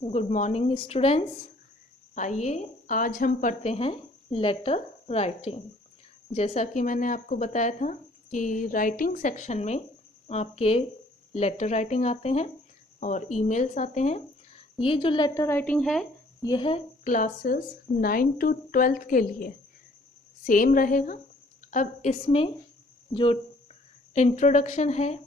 Good morning students. आइए आज हम पढ़ते हैं लेटर राइटिंग। जैसा कि मैंने आपको बताया था कि राइटिंग सेक्शन में आपके लेटर राइटिंग आते हैं और ईमेल्स आते हैं। ये जो लेटर राइटिंग है यह क्लासेस 9 to 12 के लिए सेम रहेगा। अब इसमें जो इंट्रोडक्शन है,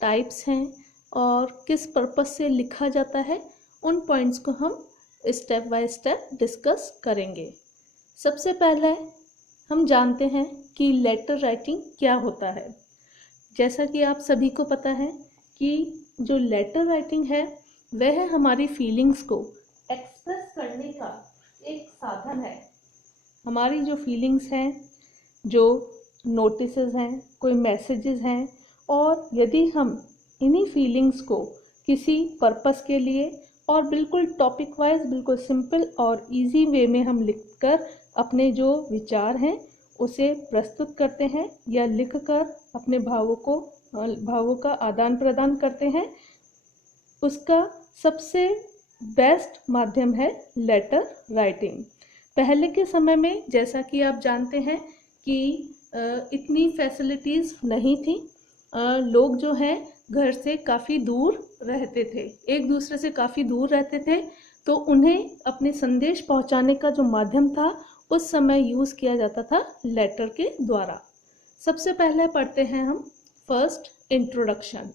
टाइप्स हैं और किस पर्पस से लिखा जाता है, उन पॉइंट्स को हम स्टेप बाय स्टेप डिस्कस करेंगे। सबसे पहले हम जानते हैं कि लेटर राइटिंग क्या होता है। जैसा कि आप सभी को पता है कि जो लेटर राइटिंग है वह हमारी फीलिंग्स को एक्सप्रेस करने का एक साधन है। हमारी जो फीलिंग्स हैं, जो नोटिसेस हैं, कोई मैसेजेस हैं, और यदि हम इन्हीं फीलिंग्स को किसी पर्पस के लिए और बिल्कुल टॉपिक वाइज बिल्कुल सिंपल और इजी वे में हम लिखकर अपने जो विचार हैं उसे प्रस्तुत करते हैं या लिखकर अपने भावों का आदान प्रदान करते हैं, उसका सबसे बेस्ट माध्यम है लेटर राइटिंग। पहले के समय में जैसा कि आप जानते हैं कि इतनी फैसिलिटीज़ नहीं थी। लोग जो हैं घर से काफ़ी दूर रहते थे, एक दूसरे से काफ़ी दूर रहते थे, तो उन्हें अपने संदेश पहुंचाने का जो माध्यम था उस समय यूज़ किया जाता था लेटर के द्वारा। सबसे पहले पढ़ते हैं हम first introduction.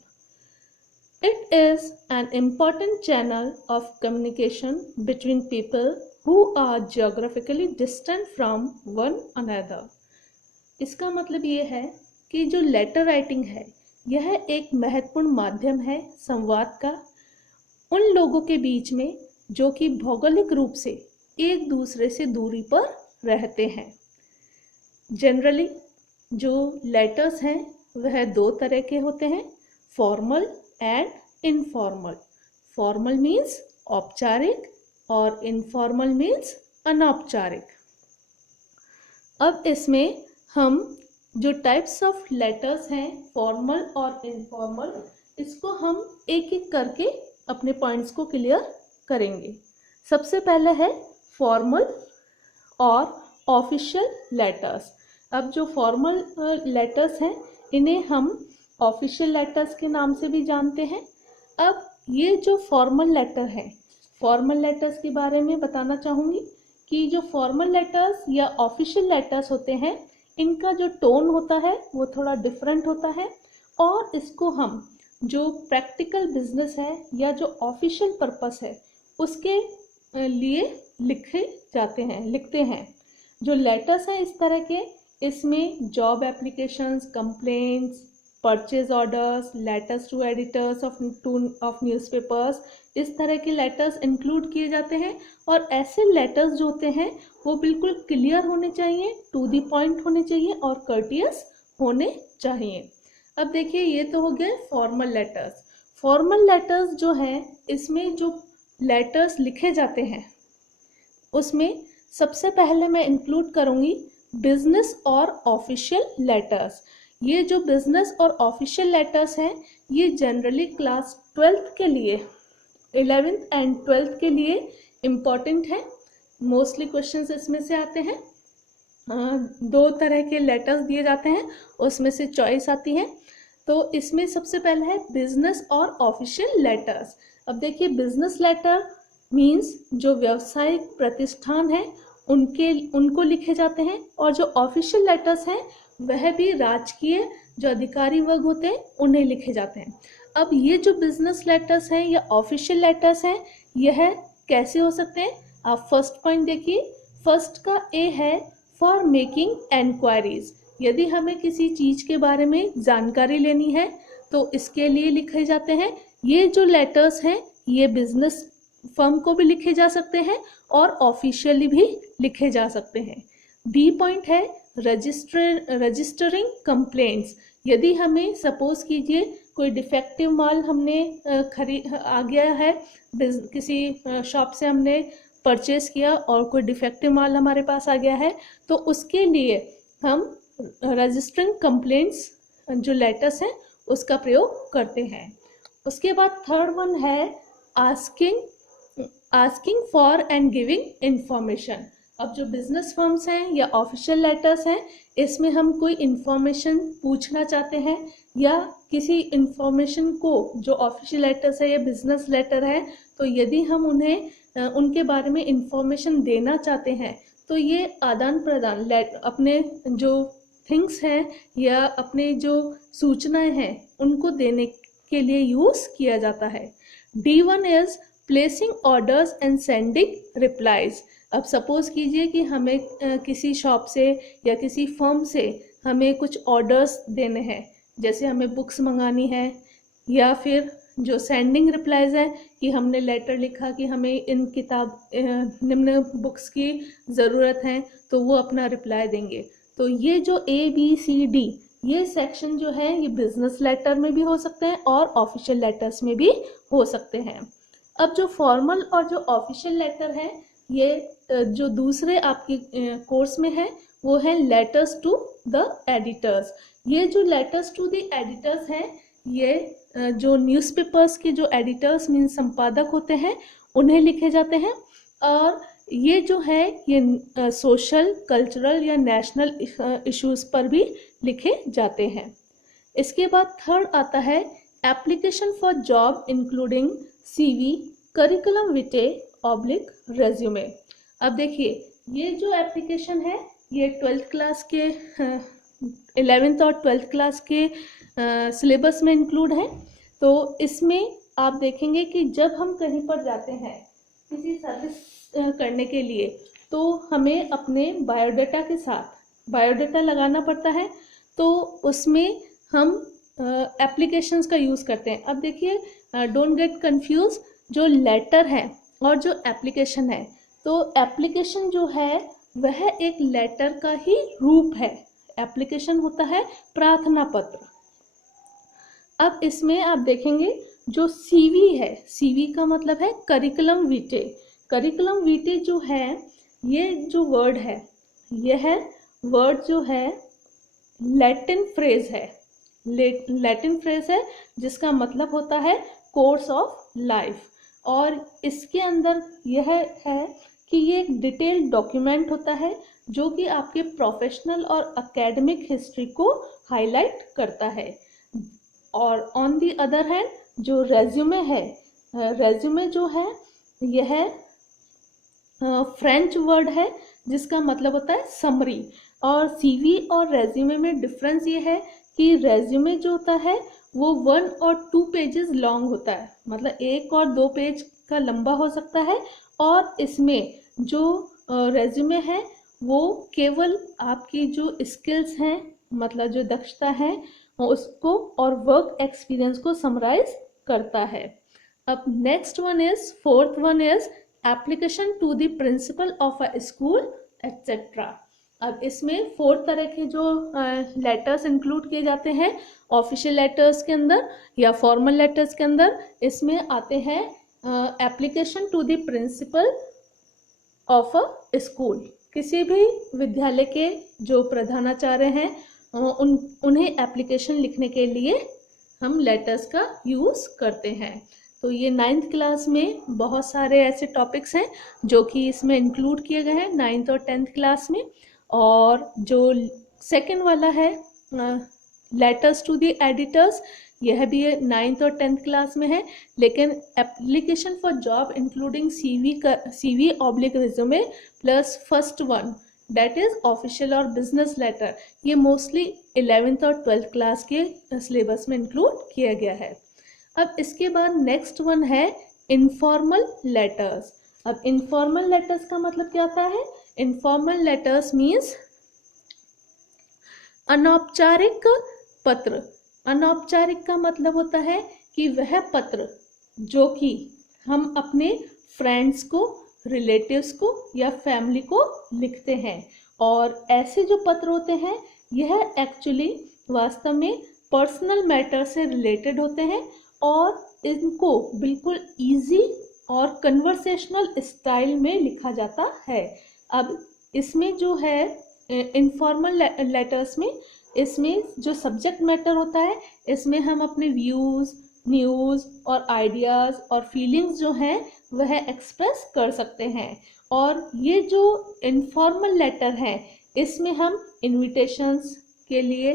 It is an important channel of communication between people who are geographically distant from one another. इसका मतलब ये है कि जो लेटर राइटिंग है यह एक महत्वपूर्ण माध्यम है संवाद का उन लोगों के बीच में जो कि भौगोलिक रूप से एक दूसरे से दूरी पर रहते हैं। जनरली जो लेटर्स हैं वह दो तरह के होते हैं, formal and informal. Formal means औपचारिक और इनफॉर्मल मीन्स अनौपचारिक। अब इसमें हम जो टाइप्स ऑफ लेटर्स हैं फॉर्मल और इनफॉर्मल, इसको हम एक एक करके अपने पॉइंट्स को क्लियर करेंगे। सबसे पहले है फॉर्मल और ऑफिशियल लेटर्स। अब जो फॉर्मल लेटर्स हैं इन्हें हम ऑफिशियल लेटर्स के नाम से भी जानते हैं। अब ये जो फॉर्मल लेटर है, फॉर्मल लेटर्स के बारे में बताना चाहूँगी कि जो फॉर्मल लेटर्स या ऑफिशियल लेटर्स होते हैं इनका जो टोन होता है वो थोड़ा डिफरेंट होता है, और इसको हम जो प्रैक्टिकल बिजनेस है या जो ऑफिशियल पर्पस है उसके लिए लिखते हैं। जो लेटर्स हैं इस तरह के, इसमें job applications, complaints, purchase orders, letters to editors of newspapers, इस तरह के लेटर्स इंक्लूड किए जाते हैं। और ऐसे लेटर्स जो होते हैं वो बिल्कुल क्लियर होने चाहिए, टू द पॉइंट होने चाहिए और कर्टियस होने चाहिए। अब देखिए, ये तो हो गए फॉर्मल लेटर्स। फॉर्मल लेटर्स जो हैं इसमें जो लेटर्स लिखे जाते हैं उसमें सबसे पहले मैं इंक्लूड करूँगी बिजनेस और ऑफिशियल लेटर्स। ये जो बिजनेस और ऑफिशियल लेटर्स हैं ये जनरली क्लास 12th के लिए, 11th एंड 12th के लिए इम्पॉर्टेंट है। मोस्टली क्वेश्चंस इसमें से आते हैं। दो तरह के लेटर्स दिए जाते हैं, उसमें से चॉइस आती है। तो इसमें सबसे पहले है बिजनेस और ऑफिशियल लेटर्स। अब देखिए, बिजनेस लेटर मीन्स जो व्यावसायिक प्रतिष्ठान है उनको लिखे जाते हैं, और जो ऑफिशियल लेटर्स हैं वह भी राजकीय जो अधिकारी वर्ग होते हैं उन्हें लिखे जाते हैं। अब ये जो बिजनेस लेटर्स हैं या ऑफिशियल लेटर्स हैं यह कैसे हो सकते हैं, आप फर्स्ट पॉइंट देखिए। फर्स्ट का ए है फॉर मेकिंग एनक्वायरीज। यदि हमें किसी चीज़ के बारे में जानकारी लेनी है तो इसके लिए लिखे जाते हैं। ये जो लेटर्स हैं ये बिजनेस फर्म को भी लिखे जा सकते हैं और ऑफिशियली भी लिखे जा सकते हैं। बी पॉइंट है रजिस्टरिंग कंप्लेंट्स। यदि हमें सपोज कीजिए कोई डिफेक्टिव माल हमने आ गया है, किसी शॉप से हमने परचेज किया और कोई डिफेक्टिव माल हमारे पास आ गया है, तो उसके लिए हम रजिस्टरिंग कंप्लेंट्स जो लेटर्स हैं उसका प्रयोग करते हैं। उसके बाद थर्ड वन है asking asking for and giving information. अब जो बिजनेस फॉर्म्स हैं या ऑफिशियल लेटर्स हैं, इसमें हम कोई इंफॉर्मेशन पूछना चाहते हैं या किसी इंफॉर्मेशन को, जो ऑफिशियल लेटर्स है या बिजनेस लेटर है, तो यदि हम उन्हें उनके बारे में इंफॉर्मेशन देना चाहते हैं तो ये आदान प्रदान अपने जो थिंग्स हैं या अपने जो सूचनाएं हैं उनको देने के लिए यूज़ किया जाता है। D1 is placing orders and sending replies. अब सपोज कीजिए कि हमें किसी शॉप से या किसी फर्म से हमें कुछ ऑर्डर्स देने हैं, जैसे हमें बुक्स मंगानी है, या फिर जो सेंडिंग रिप्लाईज है कि हमने लेटर लिखा कि हमें इन निम्न बुक्स की ज़रूरत है, तो वो अपना रिप्लाई देंगे। तो ये जो ABCD ये सेक्शन जो है ये बिजनेस लेटर में भी हो सकते हैं और ऑफिशियल लेटर्स में भी हो सकते हैं। अब जो फॉर्मल और जो ऑफिशियल लेटर है, ये जो दूसरे आपके कोर्स में है वो है लेटर्स टू द एडिटर्स। ये जो लेटर्स टू द एडिटर्स हैं, ये जो न्यूज़पेपर्स के जो एडिटर्स मीन संपादक होते हैं उन्हें लिखे जाते हैं, और ये जो है ये सोशल, कल्चरल या नेशनल इश्यूज़ पर भी लिखे जाते हैं। इसके बाद थर्ड आता है application for job including CV, curriculum Vite oblique resume. अब देखिए ये जो एप्लीकेशन है ये 12th क्लास के 11th और 12th क्लास के सिलेबस में इंक्लूड है। तो इसमें आप देखेंगे कि जब हम कहीं पर जाते हैं किसी सर्विस करने के लिए, तो हमें अपने बायोडाटा के साथ बायोडाटा लगाना पड़ता है, तो उसमें हम एप्लीकेशंस का यूज़ करते हैं। अब देखिए डोंट गेट कंफ्यूज, जो लेटर है और जो एप्लीकेशन है, तो एप्लीकेशन जो है वह एक लेटर का ही रूप है। एप्लीकेशन होता है प्रार्थना पत्र। अब इसमें आप देखेंगे जो CV है, CV का मतलब है करिकुलम विटे। करिकुलम विटे जो है, ये जो वर्ड है, यह वर्ड जो है लैटिन फ्रेज है। लैटिन फ्रेज है जिसका मतलब होता है कोर्स ऑफ लाइफ, और इसके अंदर यह है कि ये एक डिटेल्ड डॉक्यूमेंट होता है जो कि आपके प्रोफेशनल और एकेडमिक हिस्ट्री को हाईलाइट करता है। और ऑन दी अदर हैंड जो रेज्यूमे है, रेज्यूमे जो है यह फ्रेंच वर्ड है जिसका मतलब होता है समरी। और CV और रेज्यूमे में डिफरेंस ये है कि रेज्यूमे जो होता है वो 1 और 2 पेजेस लॉन्ग होता है, मतलब 1 और 2 पेज का लंबा हो सकता है, और इसमें जो रेज्यूमे है वो केवल आपकी जो स्किल्स हैं, मतलब जो दक्षता है उसको और वर्क एक्सपीरियंस को समराइज करता है। अब next one is, fourth one is application to the principal of a school etcetera. अब इसमें 4 तरह के जो लेटर्स इंक्लूड किए जाते हैं ऑफिशियल लेटर्स के अंदर या फॉर्मल लेटर्स के अंदर। इसमें आते हैं application to the principal of a school. किसी भी विद्यालय के जो प्रधानाचार्य हैं उन्हें एप्लीकेशन लिखने के लिए हम लेटर्स का यूज़ करते हैं। तो ये 9th क्लास में बहुत सारे ऐसे टॉपिक्स हैं जो कि इसमें इंक्लूड किए गए हैं 9th और 10th क्लास में। और जो सेकंड वाला है लेटर्स टू द एडिटर्स, यह भी 9th और 10th क्लास में है, लेकिन application for job including CV oblique resume plus first one that is official और बिजनेस लेटर, ये मोस्टली 11th और 12th क्लास के सिलेबस में इंक्लूड किया गया है। अब इसके बाद नेक्स्ट वन है इनफॉर्मल लेटर्स। अब इनफॉर्मल लेटर्स का मतलब क्या होता है? इनफॉर्मल लेटर्स मीन्स अनौपचारिक पत्र। अनौपचारिक का मतलब होता है कि वह पत्र जो कि हम अपने फ्रेंड्स को, रिलेटिव्स को या फैमिली को लिखते हैं, और ऐसे जो पत्र होते हैं यह एक्चुअली वास्तव में पर्सनल मैटर से रिलेटेड होते हैं और इनको बिल्कुल इजी और कन्वर्सेशनल स्टाइल में लिखा जाता है। अब इसमें जो है इनफॉर्मल लेटर्स में, इसमें जो सब्जेक्ट मैटर होता है इसमें हम अपने व्यूज़, न्यूज़ और आइडियाज़ और फीलिंग्स जो हैं वह एक्सप्रेस कर सकते हैं। और ये जो इनफॉर्मल लेटर है इसमें हम इनविटेशंस के लिए,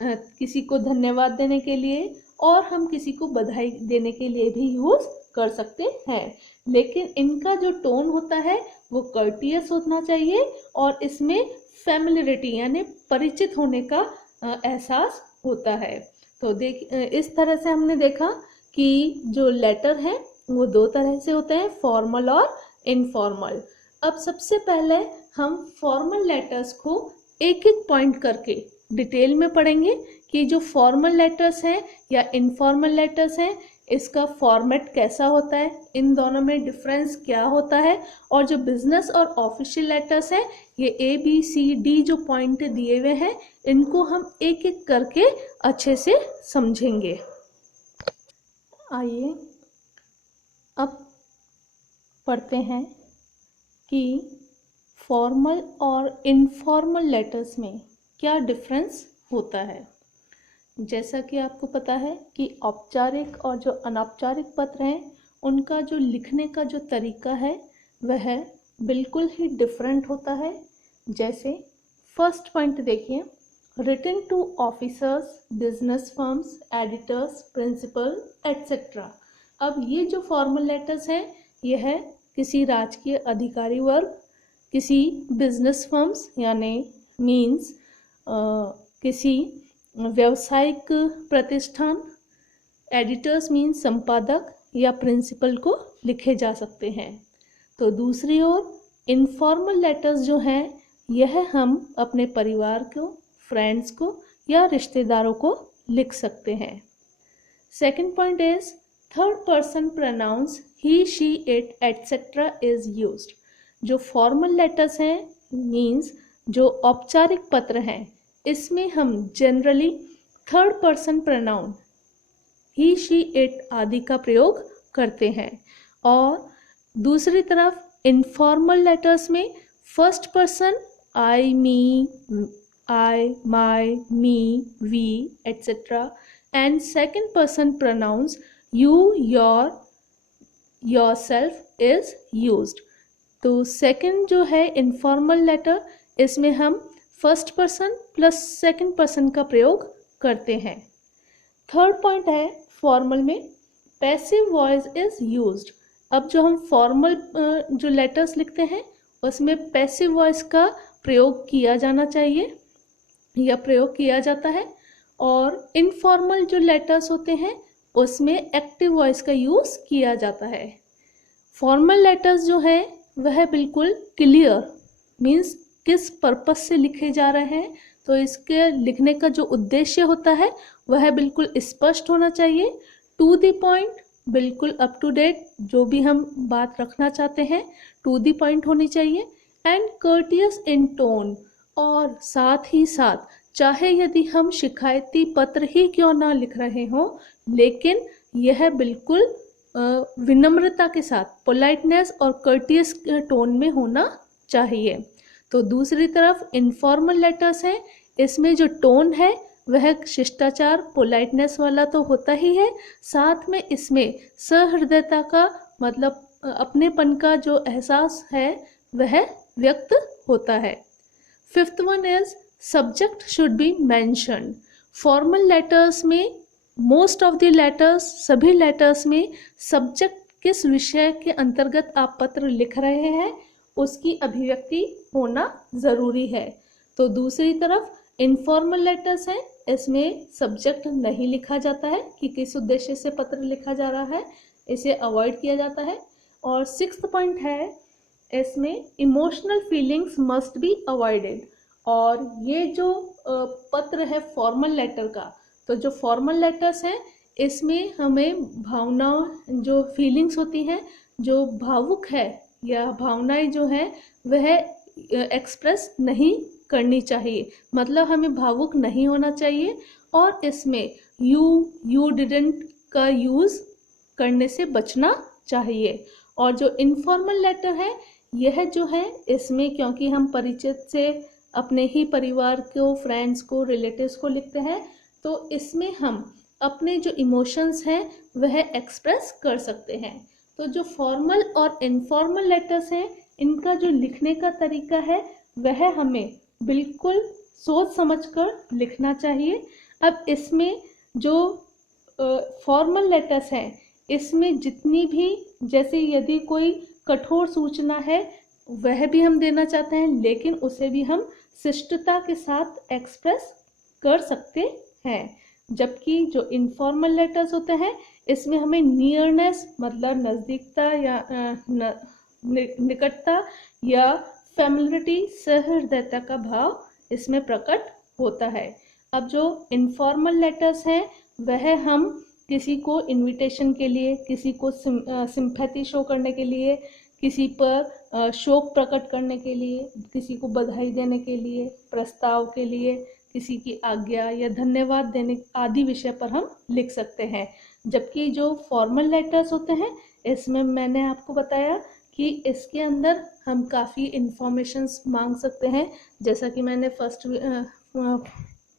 किसी को धन्यवाद देने के लिए और हम किसी को बधाई देने के लिए भी यूज़ कर सकते हैं। लेकिन इनका जो टोन होता है वो कर्टियस होना चाहिए और इसमें फैमिलियरिटी यानी परिचित होने का एहसास होता है। तो इस तरह से हमने देखा कि जो लेटर है वो दो तरह से होते हैं, फॉर्मल और इनफॉर्मल। अब सबसे पहले हम फॉर्मल लेटर्स को एक एक पॉइंट करके डिटेल में पढ़ेंगे कि जो फॉर्मल लेटर्स हैं या इनफॉर्मल लेटर्स हैं इसका फॉर्मेट कैसा होता है, इन दोनों में डिफरेंस क्या होता है, और जो बिजनेस और ऑफिशियल लेटर्स हैं ये ABCD जो पॉइंट दिए हुए हैं इनको हम एक एक करके अच्छे से समझेंगे। आइए अब पढ़ते हैं कि फॉर्मल और इनफॉर्मल लेटर्स में क्या डिफरेंस होता है। जैसा कि आपको पता है कि औपचारिक और जो अनौपचारिक पत्र हैं उनका जो लिखने का जो तरीका है वह बिल्कुल ही डिफरेंट होता है। जैसे फर्स्ट पॉइंट देखिए, written to officers, business firms, editors, principal etcetera. अब ये जो फॉर्मल लेटर्स हैं यह है किसी राजकीय अधिकारी वर्ग, किसी बिजनेस फर्म्स यानी मीन्स किसी व्यावसायिक प्रतिष्ठान, एडिटर्स मीन्स संपादक या प्रिंसिपल को लिखे जा सकते हैं। तो दूसरी ओर इनफॉर्मल लेटर्स जो हैं यह हम अपने परिवार को, फ्रेंड्स को या रिश्तेदारों को लिख सकते हैं। Second point is third person pronouns he, she, it etcetera is used. जो फॉर्मल लेटर्स हैं मीन्स जो औपचारिक पत्र हैं इसमें हम generally third person pronoun he, she, it आदि का प्रयोग करते हैं। और दूसरी तरफ इनफॉर्मल लेटर्स में first person I, me, I, my, me, we etcetera and second person pronouns you, your, yourself is used. तो सेकंड जो है इनफॉर्मल लेटर इसमें हम first person plus second person का प्रयोग करते हैं। थर्ड पॉइंट है फॉर्मल में पैसिव वॉइस इज यूज्ड। अब जो हम फॉर्मल जो लेटर्स लिखते हैं उसमें पैसिव वॉइस का प्रयोग किया जाना चाहिए या प्रयोग किया जाता है, और इनफॉर्मल जो लेटर्स होते हैं उसमें एक्टिव वॉइस का यूज़ किया जाता है। फॉर्मल लेटर्स जो है वह बिल्कुल क्लियर मीन्स किस पर्पस से लिखे जा रहे हैं, तो इसके लिखने का जो उद्देश्य होता है वह बिल्कुल स्पष्ट होना चाहिए, टू द पॉइंट, बिल्कुल अप टू डेट, जो भी हम बात रखना चाहते हैं टू द पॉइंट होनी चाहिए, एंड कर्टियस इन टोन। और साथ ही साथ चाहे यदि हम शिकायती पत्र ही क्यों ना लिख रहे हों लेकिन यह बिल्कुल विनम्रता के साथ, पोलाइटनेस और कर्टियस टोन में होना चाहिए। तो दूसरी तरफ इनफॉर्मल लेटर्स हैं इसमें जो टोन है वह शिष्टाचार, पोलाइटनेस वाला तो होता ही है, साथ में इसमें सहृदयता का मतलब अपनेपन का जो एहसास है वह व्यक्त होता है। Fifth one is subject should be mentioned. Formal letters में मोस्ट ऑफ द लेटर्स, सभी लेटर्स में सब्जेक्ट किस विषय के अंतर्गत आप पत्र लिख रहे हैं उसकी अभिव्यक्ति होना ज़रूरी है। तो दूसरी तरफ इनफॉर्मल लेटर्स हैं इसमें सब्जेक्ट नहीं लिखा जाता है कि किस उद्देश्य से पत्र लिखा जा रहा है, इसे अवॉइड किया जाता है। और सिक्स्थ पॉइंट है इसमें emotional feelings must be avoided. और ये जो पत्र है फॉर्मल लेटर का, तो जो फॉर्मल लेटर्स हैं इसमें हमें भावनाओं, जो फीलिंग्स होती हैं, जो भावुक है या भावनाएं जो हैं वह एक्सप्रेस नहीं करनी चाहिए, मतलब हमें भावुक नहीं होना चाहिए। और इसमें यू डिडंट का यूज़ करने से बचना चाहिए। और जो इनफॉर्मल लेटर है यह जो है इसमें क्योंकि हम परिचित से अपने ही परिवार को, फ्रेंड्स को, रिलेटिव्स को लिखते हैं, तो इसमें हम अपने जो इमोशंस हैं वह एक्सप्रेस कर सकते हैं। तो जो फॉर्मल और इनफॉर्मल लेटर्स हैं, इनका जो लिखने का तरीका है वह हमें बिल्कुल सोच समझकर लिखना चाहिए। अब इसमें जो फॉर्मल लेटर्स हैं, इसमें जितनी भी, जैसे यदि कोई कठोर सूचना है वह भी हम देना चाहते हैं, लेकिन उसे भी हम शिष्टता के साथ एक्सप्रेस कर सकते हैं। जबकि जो इनफॉर्मल लेटर्स होते हैं, इसमें हमें नियरनेस मतलब नज़दीकता या निकटता या फैमिलियरिटी, सहृदयता का भाव इसमें प्रकट होता है। अब जो इनफॉर्मल लेटर्स हैं वह हम किसी को इनविटेशन के लिए, किसी को सिंपैथी शो करने के लिए, किसी पर शोक प्रकट करने के लिए, किसी को बधाई देने के लिए, प्रस्ताव के लिए, किसी की आज्ञा या धन्यवाद देने आदि विषय पर हम लिख सकते हैं। जबकि जो फॉर्मल लेटर्स होते हैं, इसमें मैंने आपको बताया कि इसके अंदर हम काफ़ी इंफॉर्मेशंस मांग सकते हैं। जैसा कि मैंने फर्स्ट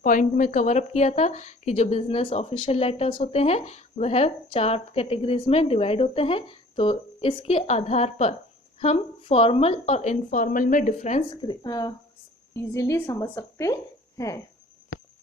पॉइंट में कवर अप किया था कि जो बिजनेस ऑफिशियल लेटर्स होते हैं वह 4 कैटेगरीज में डिवाइड होते हैं। तो इसके आधार पर हम फॉर्मल और इनफॉर्मल में डिफरेंस इजीली समझ सकते हैं।